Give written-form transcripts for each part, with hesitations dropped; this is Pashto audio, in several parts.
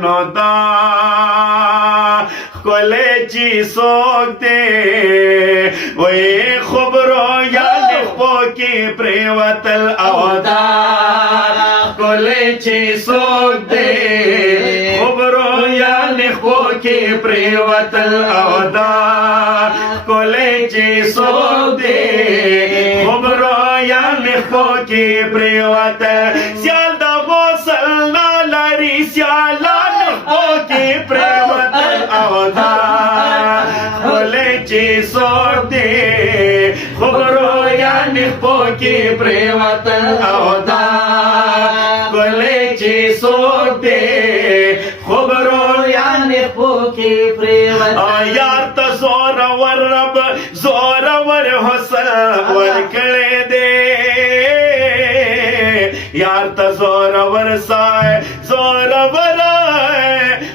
نو دا خلې چې څوک دی وې خبرو یا خو کې پریوتل او دا خلې چې څوک دی خبرو یا خو کې پریوتل او دا خلې چې څوک دی خبرو یا خو کې پریوتل سیال دا غوسل نه لري سیال پریوتل او دا خلې چې څوک دی خبرو یعنې خپو کې پریوتل او دا خلې چې څوک دی خبرو یعنې خپو کې پریوتل یار ته زورور رب زورور حسن ورکړی دی یار ته زورور سای زورور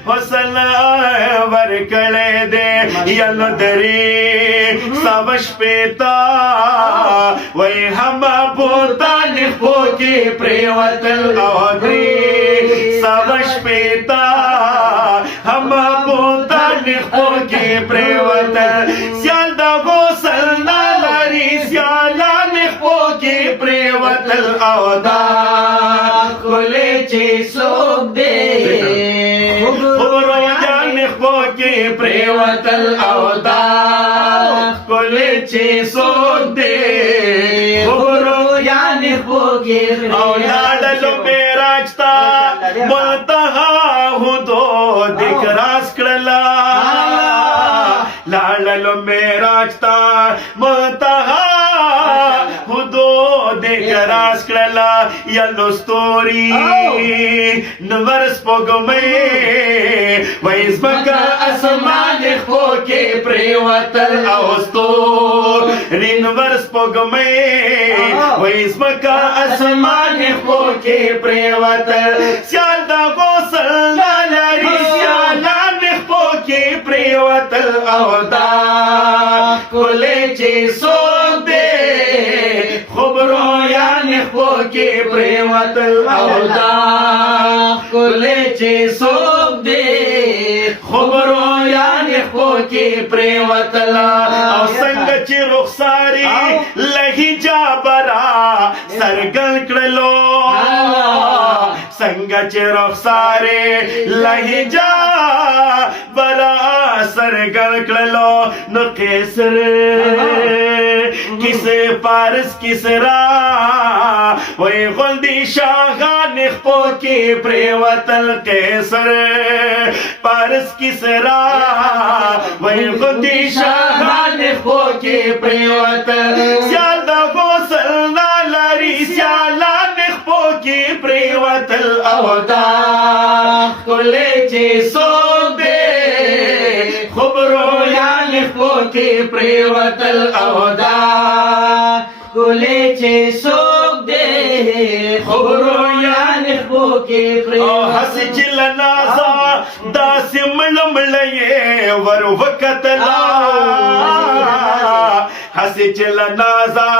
حسن ورکړی دی یلو درې سوش پیتا وای هم بوتان خو کې پریوتل او درې سوش پیتا هم بوتان خو کې پریوتل سیال دا غوسل نه لري سیالان خو کې پریوتل او دا خلې چې څوک دی پریوتل او دا خلې چې څوک دی خبرو یعنې خو کې او لاړلو معراج ته منتها حدود کراس کړله لاړلو معراج ته منتها حدود کراس کړله یلو ستوري نور سپوږمۍ وای ځمکه اسمان خو کې پریوتل او ستوري نور سپوږمۍ وای ځمکه اسمان خو کې پریوتل سیال دا غوسل نه لري سیالان خو کې پریوتل او دا خلې چې څوک دی خبرو یعنې خو کې پریوتل او دا خلې چې څوک دی خبرو یعنې خو کې پریوتل او څنګه چې رخساري له حجابه را څرګند کړلو څنګه چې رخساري له حجابه را څرګند کړلو نو قیصر کیسه پارس کیسرا وای غلدی شاهان خپو کې پریوتل قیصر پارس کیسرا وای غلدی شاهان خپو کې پریوتل سیال دا غوسل نه لري سیالان خپو کې پریوتل او دا خلې چې څوک دی خبرو یعنې خپو کې پریوتل او دا خلې چې څوک دی خبرو یعنې خپو کې پریوتل هسې چې له نازه داسې مړه مړه یې ور وکتله هسې چې له نازه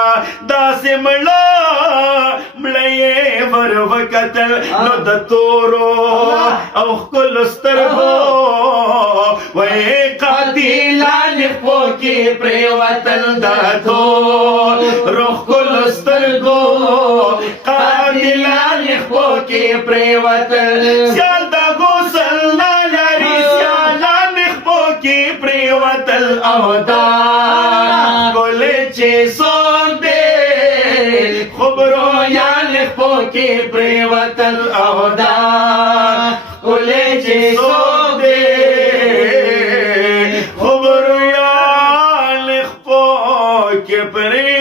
داسې مړه مړه یې ور وکتل نو د تورو او ښکلو سترګو وای قاتلان خپو کې پریوتل د تورو ښکلو سترګو قاتلان خپو کې پریوتل سیال دا غوسل نه لري سیالان خپو کې پریوتل او دا خلې چې څوک دی خبرو یعنې خپو کې پریوتل او دا خلې چې څوک دی خبرو یعنې خپو کې پریوتل